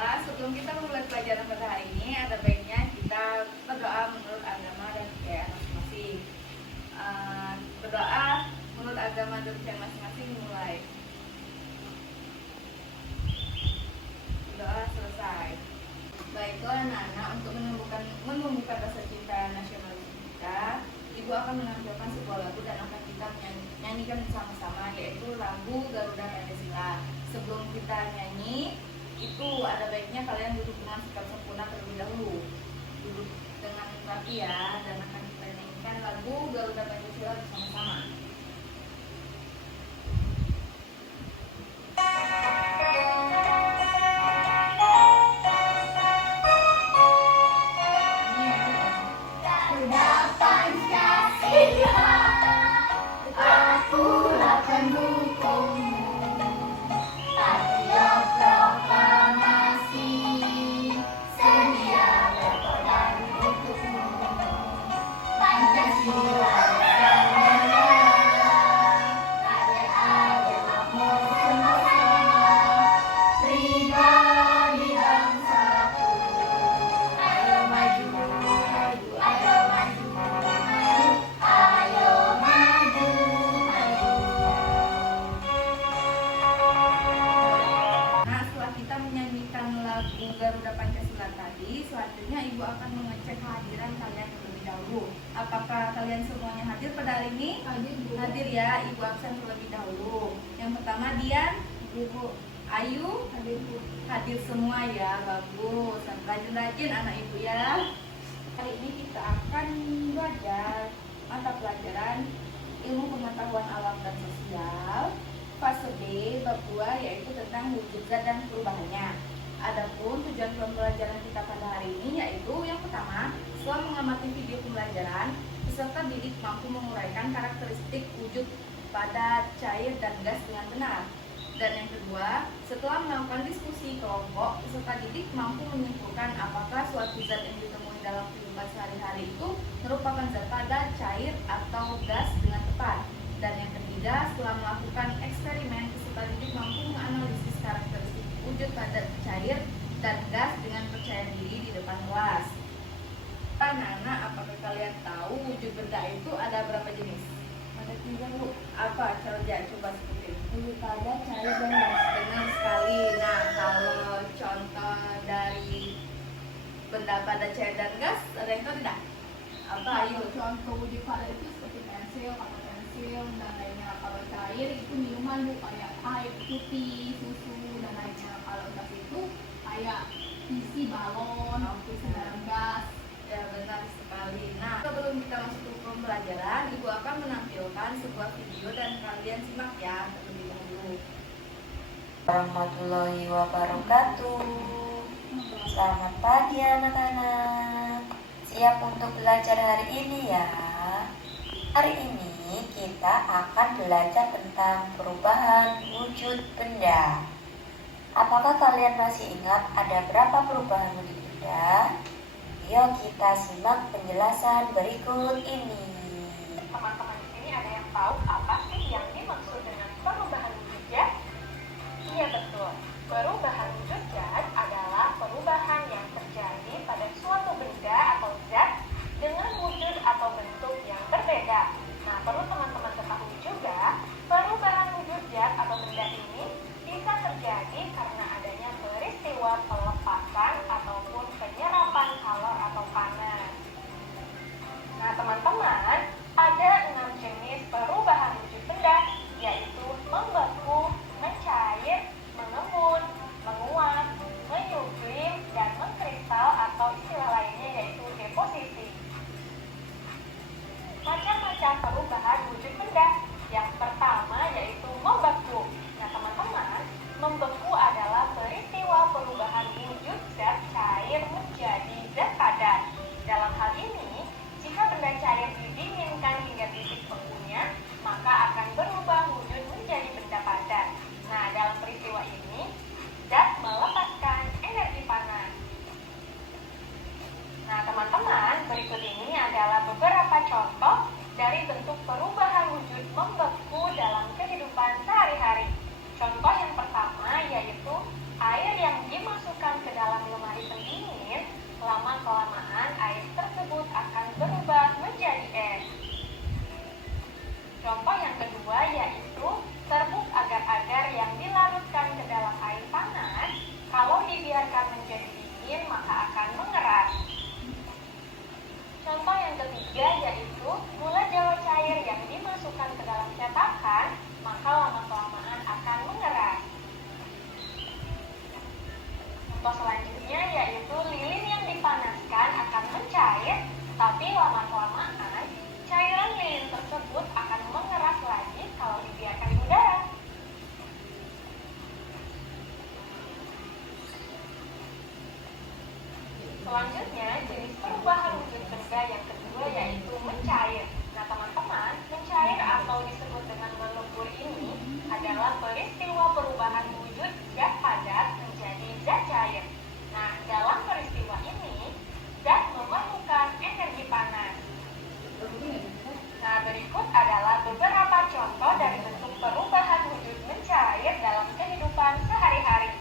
semua, sebelum kita memulai pelajaran pada hari ini, ada baiknya kita berdoa menurut agama dan percayaan masing-masing. Berdoa menurut agama dan percayaan masing-masing mulai. Berdoa selesai. Baiklah anak-anak, untuk menumbuhkan rasa cinta nasionalisme kita, Ibu akan menampilkan sebuah lagu dan akan kita nyanyikan bersama-sama, yaitu lagu Garuda Pancasila. Sebelum kita nyanyi, itu ada baiknya kalian duduk dengan sikap sempurna terlebih dahulu. Duduk dengan rapi ya, dan akan kita nyanyikan lagu Garuda Pancasila bersama-sama. Garuda Pancasila tadi, selanjutnya Ibu akan mengecek kehadiran kalian terlebih dahulu. Apakah kalian semuanya hadir pada hari ini? Hadir ya, Ibu absen terlebih dahulu. Yang pertama Dian, Ibu. Ayu, hadir semua ya, bagus. Rajin-rajin anak Ibu ya. Hari ini kita akan belajar mata pelajaran ilmu pengetahuan alam dan sosial fase B bab 2, yaitu tentang wujud zat dan perubahannya. Adapun tujuan pembelajaran kita pada hari ini yaitu yang pertama, setelah mengamati video pembelajaran, peserta didik mampu menguraikan karakteristik wujud pada cair dan gas dengan benar. Dan yang kedua, setelah melakukan diskusi kelompok, peserta didik mampu menyimpulkan apakah suatu zat yang ditemui dalam kehidupan sehari-hari itu merupakan zat padat, cair, atau gas dengan tepat. Dan yang ketiga, setelah melakukan eksperimen, peserta didik mampu menganalisis karakteristik wujud padat, cair, dan gas dengan percaya diri di depan kelas. Anak-anak, apakah kalian tahu wujud benda itu ada berapa jenis? Ada 3 Bu. Apa? Coba sebutin. Wujud padat, cair, dan gas. Benar sekali. Nah, kalau contoh dari benda padat, cair, dan gas, ada yang tahu tidak? Apa? Ayo. Contoh wujud padat itu seperti pensil, pensil, dan lainnya. Kalau cair itu minuman Bu, kayak air putih, susu, dan lainnya. Kalau gas itu kayak isi balon, dan gas. Ya, benar sekali. Nah, sebelum kita masuk ke pembelajaran, Ibu akan menampilkan sebuah video dan kalian simak ya terlebih dahulu. Warahmatullahi wabarakatuh. Selamat pagi anak-anak. Siap untuk belajar hari ini ya. Hari ini kita akan belajar tentang perubahan wujud benda. Apakah kalian masih ingat ada berapa perubahan wujud benda? Yuk kita simak penjelasan berikut ini. Teman-teman di sini ada yang tahu apa sih yang dimaksud dengan perubahan wujud zat? Iya betul, perubahan wujud zat adalah perubahan yang terjadi pada suatu benda atau zat dengan wujud atau bentuk yang berbeda. Nah, perlu teman-teman ketahui juga, perubahan wujud zat atau benda ini bisa terjadi karena adanya peristiwa pelepasan ataupun penyerapan kalor atau panas. Nah, teman-teman, ada 6 jenis perubahan wujud benda, yaitu membeku, mencair, mengembun, menguap, dingin maka akan mengeras. Contoh yang ketiga yaitu gula jawa cair yang dimasukkan ke dalam cetakan maka lama-kelamaan akan mengeras. Contoh selanjutnya yaitu lilin yang dipanaskan akan mencair, tapi lama-kelamaan cairan lilin tersebut akan mengeras lagi kalau dibiarkan di udara. Selanjutnya, jenis perubahan wujud benda yang kedua yaitu mencair. Nah, teman-teman, mencair atau disebut dengan melebur ini adalah peristiwa perubahan wujud zat padat menjadi zat cair. Nah, dalam peristiwa ini, zat memerlukan energi panas. Nah, berikut adalah beberapa contoh dari bentuk perubahan wujud mencair dalam kehidupan sehari-hari.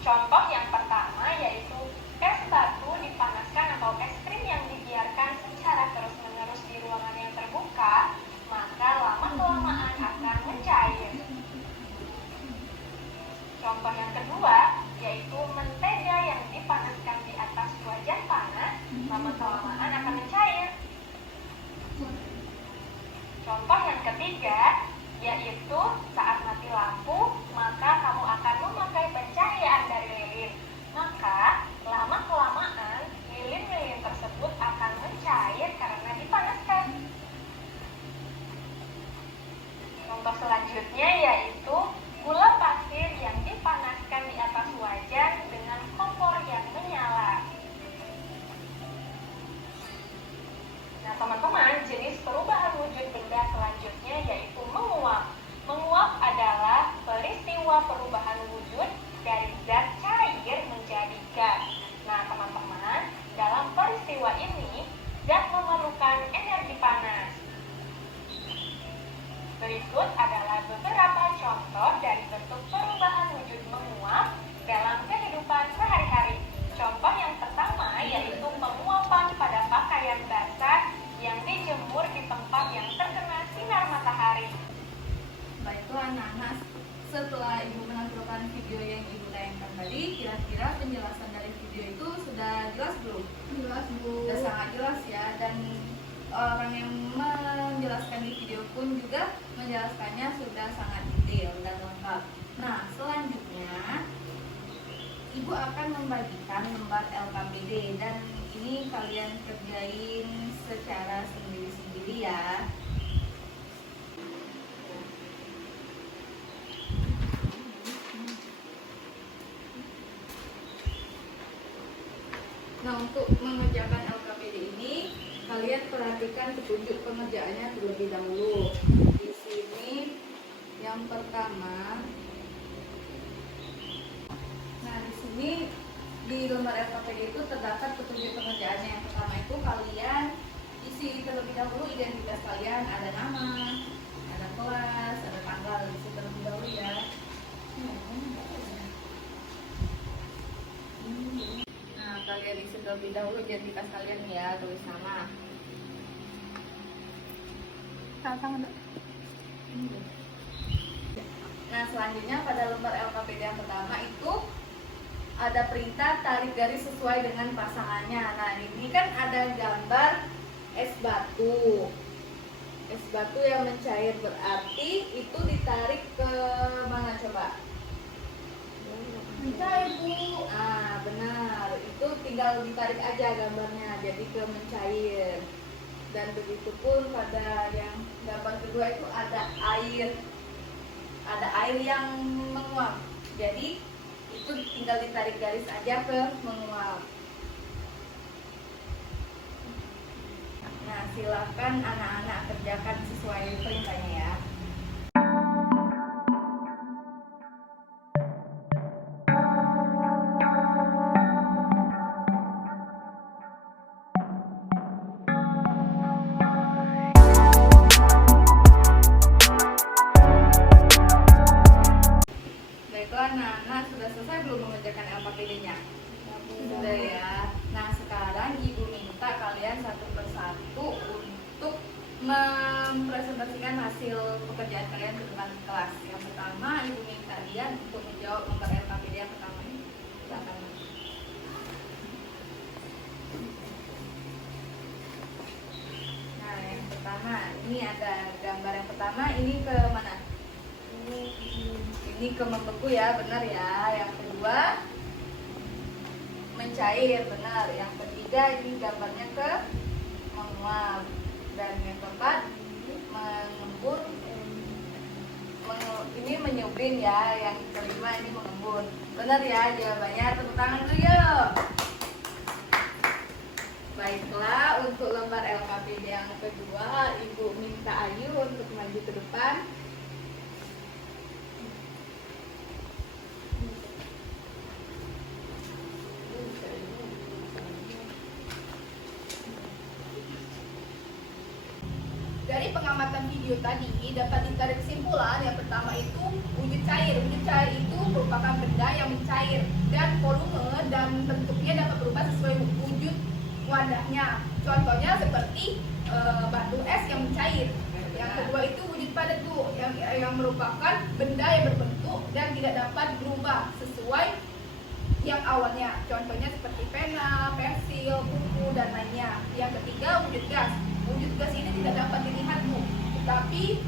Contoh yang pertama yaitu es batu dipanaskan atau es krim yang dibiarkan secara terus-menerus di ruangan yang terbuka, maka lama-kelamaan akan mencair. Contoh yang kedua yaitu mentega yang dipanaskan di atas wajan panas, lama-kelamaan akan mencair. Contoh yang ketiga yaitu saat mati lampu, maka kamu akan memakai pencahayaan dari lilin. Maka lama-kelamaan lilin-lilin tersebut akan mencair karena dipanaskan. Contoh selanjutnya yaitu gula pasir yang dipanaskan di atas wajan dengan kompor yang menyala. Nah, teman-teman, jenis perubahan wujud benda selanjutnya yaitu menguap. Menguap adalah peristiwa perubahan wujud dari zat cair menjadi gas. Nah, teman-teman, dalam peristiwa ini, zat memerlukan energi panas. Berikut adalah beberapa contoh dari bentuk perubahan wujud menguap dalam kehidupan sehari-hari. Contoh yang pertama yaitu penguapan pada pakaian basah yang dijemur di tempat yang terkena sinar matahari. Baiklah anak-anak, setelah Ibu menampilkan video yang Ibu tayangkan tadi, kira-kira penjelasan dari video itu sudah jelas belum? Jelas, Bu. Sudah sangat jelas ya, dan orang yang menjelaskan di video pun juga menjelaskannya sudah sangat detail dan lengkap. Nah, selanjutnya Ibu akan membagikan lembar LKPD dan ini kalian kerjain secara sendiri-sendiri ya. Nah, untuk mengerjakan LKPD ini kalian perhatikan petunjuk pengerjaannya terlebih dahulu. Di sini yang pertama, nah di sini di lembar LKPD itu terdapat petunjuk pengerjaannya. Yang pertama itu kalian isi terlebih dahulu identitas kalian, ada nama, ada kelas, ada tanggal, isi terlebih dahulu ya. Nah, kalian isi terlebih dahulu identitas kalian ya, tulis nama. Nah, selanjutnya pada lembar LKPD yang pertama itu ada perintah tarik garis sesuai dengan pasangannya. Nah, ini kan ada gambar es batu. Es batu yang mencair berarti itu ditarik ke mana coba? Mencair, Bu. Ah, benar. Itu tinggal ditarik aja gambarnya jadi ke mencair. Dan begitu pun pada yang gambar kedua itu ada air. Ada air yang menguap. Jadi itu tinggal ditarik garis aja ke menguap. Nah, silakan anak-anak kerjakan sesuai perintahnya ya. Baiklah, anak-anak sudah selesai belum mengerjakan LKPD-nya? Sudah ya. Nah, sekarang Ibu minta kalian satu persatu untuk mempresentasikan hasil pekerjaan kalian ke depan kelas. Yang pertama, Ibu minta kalian untuk menjawab lembar LKPD yang pertama ini. Silakan. Ini ada gambar yang pertama, ini ke mana? Ini ke membeku ya, benar ya. Yang kedua mencair, benar. Yang ketiga ini gambarnya ke menguap. Dan yang keempat mengembun, ini menyubin ya. Yang kelima ini mengembun. Benar ya jawabannya, tepuk tangan dulu yuk. Baiklah, untuk lembar LKPD yang kedua, Ibu minta Ayu untuk maju ke depan. Dari pengamatan video tadi dapat ditarik kesimpulan yang pertama itu wujud cair. Wujud cair itu merupakan benda yang mencair dan volume dan bentuknya dapat berubah sesuai wujud wadahnya. Contohnya seperti batu es yang mencair. Yang kedua itu wujud padat tuh yang merupakan benda yang berbentuk dan tidak dapat berubah sesuai yang awalnya. Contohnya seperti pena, pensil, buku dan lainnya. Yang ketiga wujud gas. Wujud gas ini tidak dapat dilihat Bu, tetapi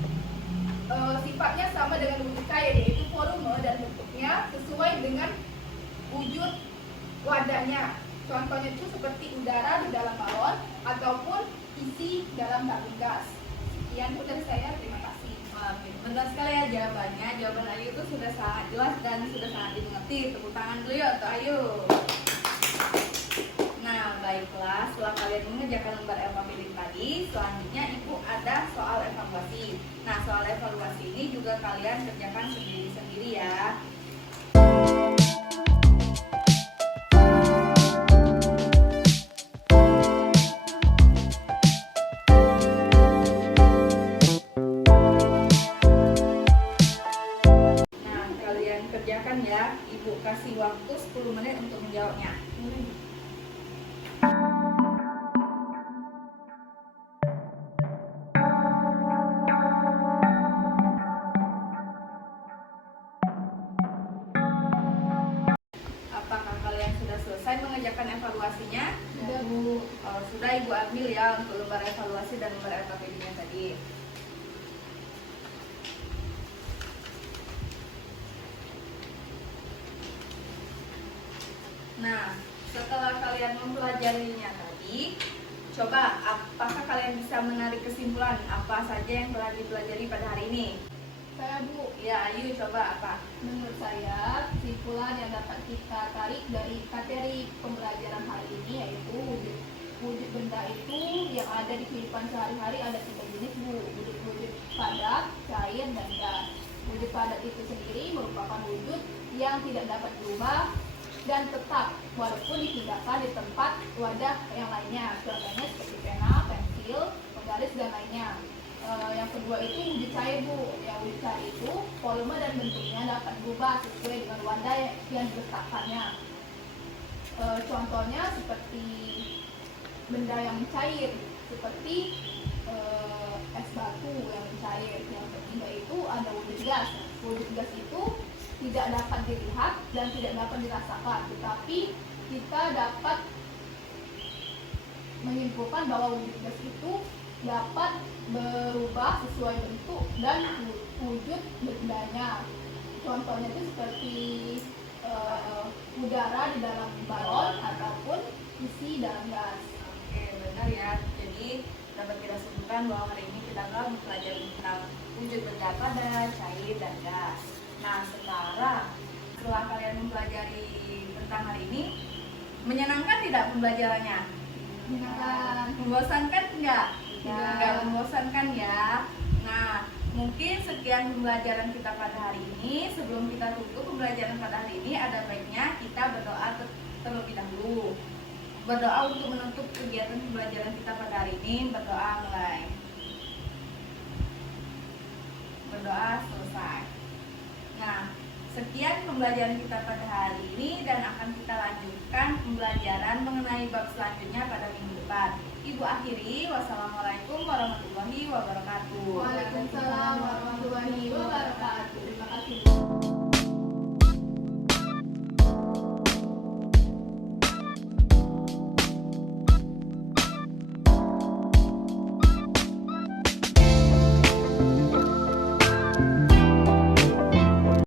sifatnya sama dengan wujud cair, yaitu volume dan bentuknya sesuai dengan wujud wadahnya. Contohnya itu seperti udara di dalam balon ataupun isi dalam tabung gas. Sekian Bu dari saya, terima kasih. Benar sekali ya jawabannya. Jawaban Ayu itu sudah sangat jelas dan sudah sangat dimengerti. Tepuk tangan dulu yuk untuk Ayu. Nah, baiklah, setelah kalian mengerjakan lembar LKPD tadi, selanjutnya Ibu ada soal evaluasi. Nah, soal evaluasi ini juga kalian kerjakan sendiri-sendiri ya. Nah, kalian kerjakan ya. Ibu kasih waktu 10 menit untuk menjawabnya. Apakah kalian sudah selesai mengerjakan evaluasinya? Sudah Bu. Oh, sudah Ibu ambil ya untuk lembar evaluasi dan lembar LKPD-nya tadi. Nah, setelah kalian mempelajarinya tadi, coba apakah kalian bisa menarik kesimpulan apa saja yang telah dipelajari pada hari ini? Saya Bu, Ya, Ayu coba apa? menurut saya kesimpulan yang dapat kita tarik dari materi pembelajaran hari ini yaitu wujud benda itu yang ada di kehidupan sehari-hari ada 3 jenis Bu. Wujud padat, cair, dan gas. Wujud padat itu sendiri merupakan wujud yang tidak dapat berubah dan tetap walaupun dipindahkan di tempat wadah yang lainnya. Contohnya seperti pena, pensil, penggaris dan lainnya. Yang kedua itu wujud cair Bu. Yang wujud cair itu volume dan bentuknya dapat berubah sesuai dengan wadah yang diletakkannya. Contohnya seperti benda yang mencair seperti es batu yang mencair. Yang ketiga itu ada wujud gas. Wujud gas itu tidak dapat dilihat dan tidak dapat dirasakan, tetapi kita dapat menyimpulkan bahwa wujud gas itu dapat berubah sesuai bentuk dan wujud bendanya. Contohnya itu seperti udara di dalam balon ataupun isi dalam gas. Oke, benar ya. Jadi dapat kita sebutkan bahwa hari ini kita akan mempelajari tentang wujud benda padat, cair, dan gas. Nah, sekarang setelah kalian mempelajari tentang hal ini, menyenangkan tidak pembelajarannya? Menyenangkan. Membosankan enggak? Tidak. Enggak membosankan ya. Nah, mungkin sekian pembelajaran kita pada hari ini. Sebelum kita tutup pembelajaran pada hari ini, ada baiknya kita berdoa terlebih dahulu. Berdoa untuk menutup kegiatan pembelajaran kita pada hari ini. Berdoa mulai. Berdoa selesai. Nah, sekian pembelajaran kita pada hari ini dan akan kita lanjutkan pembelajaran mengenai bab selanjutnya pada minggu depan. Ibu akhiri, wassalamualaikum warahmatullahi wabarakatuh. Waalaikumsalam warahmatullahi wabarakatuh.